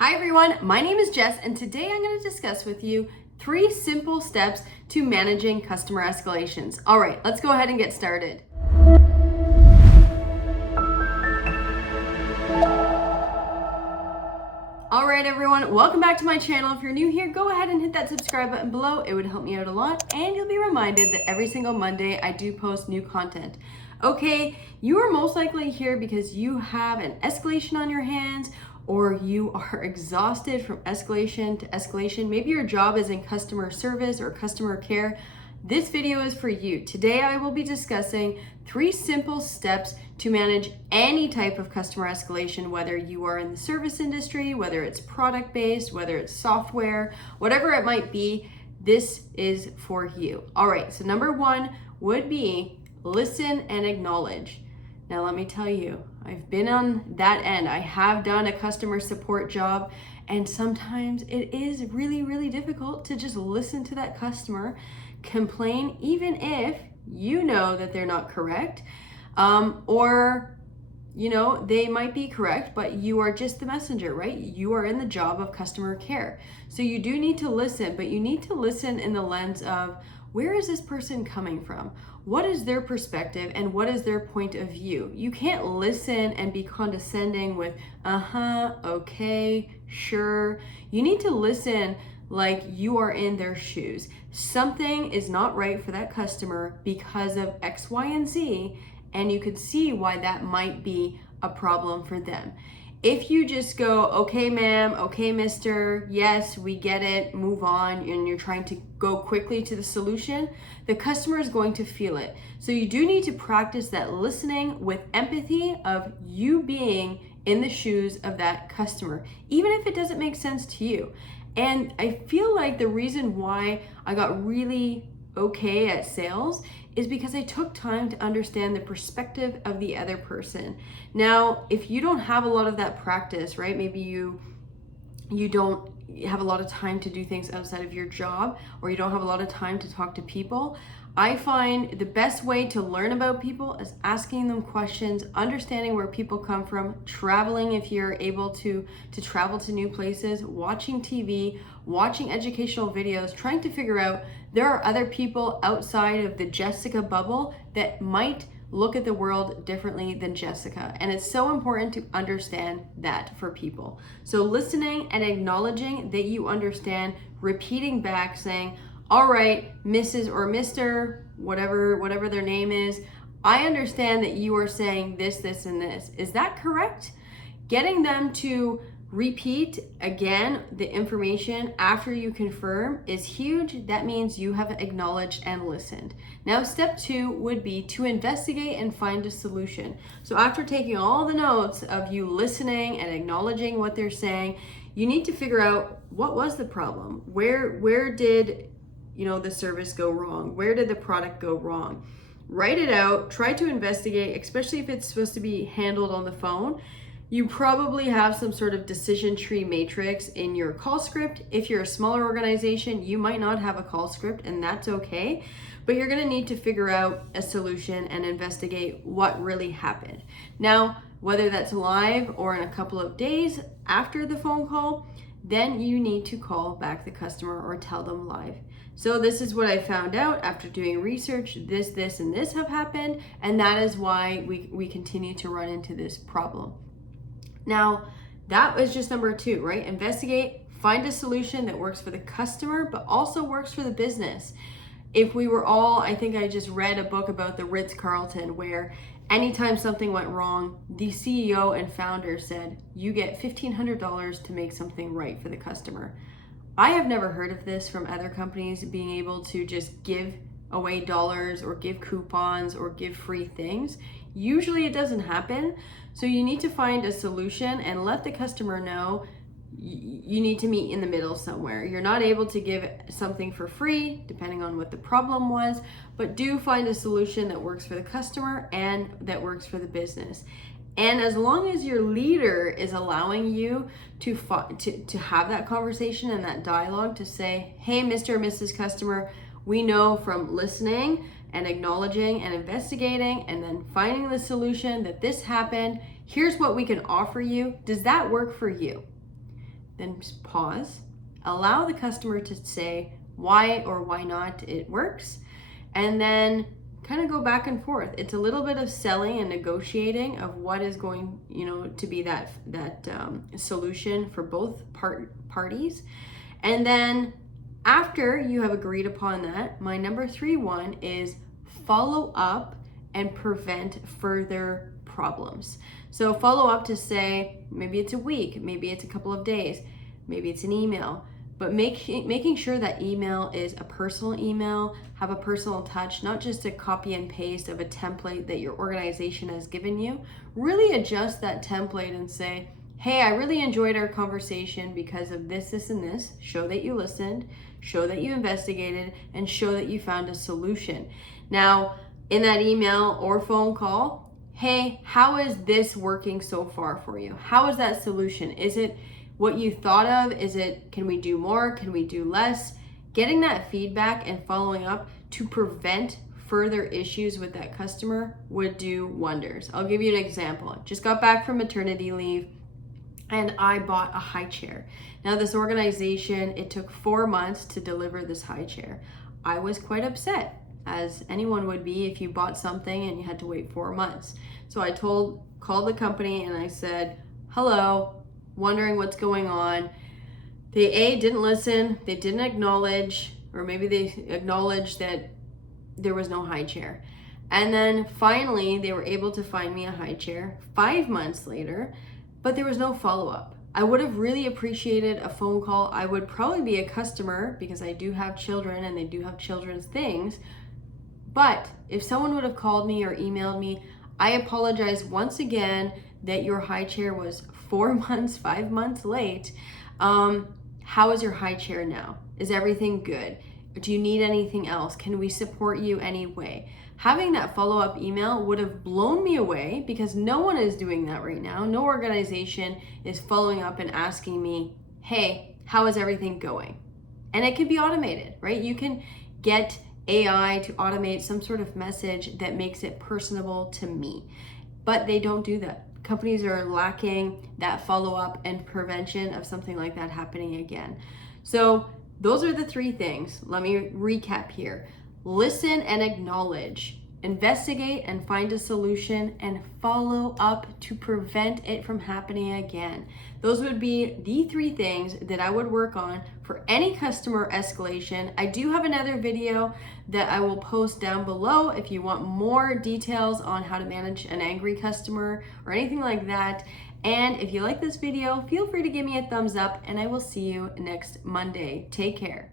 Hi everyone, my name is Jess and today I'm going to discuss with you 3 simple steps to managing customer escalations. All right, let's go ahead and get started. All right everyone, welcome back to my channel. If you're new here, go ahead and hit that subscribe button below. It would help me out a lot and you'll be reminded that every single Monday I do post new content. Okay, you are most likely here because you have an escalation on your hands or you are exhausted from escalation to escalation. Maybe your job is in customer service or customer care. This video is for you. Today I will be discussing 3 simple steps to manage any type of customer escalation, whether you are in the service industry, whether it's product-based, whether it's software, whatever it might be, this is for you. All right, so number 1 would be listen and acknowledge. Now let me tell you, I've been on that end. I have done a customer support job, and sometimes it is really difficult to just listen to that customer complain, even if you know that they're not correct, or they might be correct, but you are just the messenger, right? You are in the job of customer care. So you do need to listen, but you need to listen in the lens of, where is this person coming from? What is their perspective and what is their point of view? You can't listen and be condescending with, okay, sure. You need to listen like you are in their shoes. Something is not right for that customer because of X, Y, and Z, and you could see why that might be a problem for them. If you just go, okay, ma'am, okay, mister, yes, we get it, move on, and you're trying to go quickly to the solution, the customer is going to feel it. So you do need to practice that listening with empathy of you being in the shoes of that customer, even if it doesn't make sense to you. And I feel like the reason why I got really okay at sales is because I took time to understand the perspective of the other person. Now, if you don't have a lot of that practice, right? Maybe you don't have a lot of time to do things outside of your job, or you don't have a lot of time to talk to people. I find the best way to learn about people is asking them questions, understanding where people come from, traveling if you're able to travel to new places, watching TV, watching educational videos, trying to figure out there are other people outside of the Jessica bubble that might look at the world differently than Jessica. And it's so important to understand that for people. So listening and acknowledging that you understand, repeating back, saying, all right, Mrs. or Mr., whatever their name is, I understand that you are saying this, and this. Is that correct? Getting them to repeat again the information after you confirm is huge. That means you have acknowledged and listened. Now, step 2 would be to investigate and find a solution. So after taking all the notes of you listening and acknowledging what they're saying, you need to figure out, what was the problem? Where did the service go wrong? Where did the product go wrong? Write it out, try to investigate, especially if it's supposed to be handled on the phone. You probably have some sort of decision tree matrix in your call script. If you're a smaller organization, you might not have a call script, and that's okay, but you're gonna need to figure out a solution and investigate what really happened. Now, whether that's live or in a couple of days after the phone call, then you need to call back the customer or tell them live. So this is what I found out after doing research. This, and this have happened, and that is why we continue to run into this problem. Now, that was just number 2, right? Investigate, find a solution that works for the customer, but also works for the business. If we were all, I think I just read a book about the Ritz-Carlton where anytime something went wrong, the CEO and founder said, you get $1,500 to make something right for the customer. I have never heard of this from other companies, being able to just give away dollars or give coupons or give free things. Usually it doesn't happen. So you need to find a solution and let the customer know you need to meet in the middle somewhere. You're not able to give something for free, depending on what the problem was, but do find a solution that works for the customer and that works for the business. And as long as your leader is allowing you to have that conversation and that dialogue to say, hey, Mr. or Mrs. Customer, we know from listening and acknowledging and investigating and then finding the solution that this happened. Here's what we can offer you. Does that work for you? then pause, allow the customer to say why or why not it works, and then kind of go back and forth. It's a little bit of selling and negotiating of what is going, to be that solution for both parties. And then after you have agreed upon that, my number 3 is follow up and prevent further problems. So follow up to say, maybe it's a week, maybe it's a couple of days, maybe it's an email, but making sure that email is a personal email, have a personal touch, not just a copy and paste of a template that your organization has given you. Really adjust that template and say, hey, I really enjoyed our conversation because of this, this, and this. Show that you listened, show that you investigated, and show that you found a solution. Now, in that email or phone call, hey, how is this working so far for you? How is that solution? Is it what you thought of? Is it, can we do more? Can we do less? Getting that feedback and following up to prevent further issues with that customer would do wonders. I'll give you an example. Just got back from maternity leave and I bought a high chair. Now this organization, it took 4 months to deliver this high chair. I was quite upset, as anyone would be if you bought something and you had to wait 4 months. So I called the company and I said, hello, wondering what's going on. They didn't listen, they didn't acknowledge, or maybe they acknowledged that there was no high chair. And then finally they were able to find me a high chair 5 months later, but there was no follow-up. I would have really appreciated a phone call. I would probably be a customer because I do have children and they do have children's things. But if someone would have called me or emailed me, I apologize once again that your high chair was 4 months, 5 months late. How is your high chair now? Is everything good? Do you need anything else? Can we support you anyway? Having that follow-up email would have blown me away because no one is doing that right now. No organization is following up and asking me, hey, how is everything going? And it can be automated, right? You can get AI to automate some sort of message that makes it personable to me, but they don't do that. Companies are lacking that follow-up and prevention of something like that happening again. So those are the 3 things. Let me recap here. Listen and acknowledge, investigate and find a solution, and follow up to prevent it from happening again. Those would be the 3 things that I would work on for any customer escalation. I do have another video that I will post down below if you want more details on how to manage an angry customer or anything like that. And if you like this video, feel free to give me a thumbs up, and I will see you next Monday. Take care.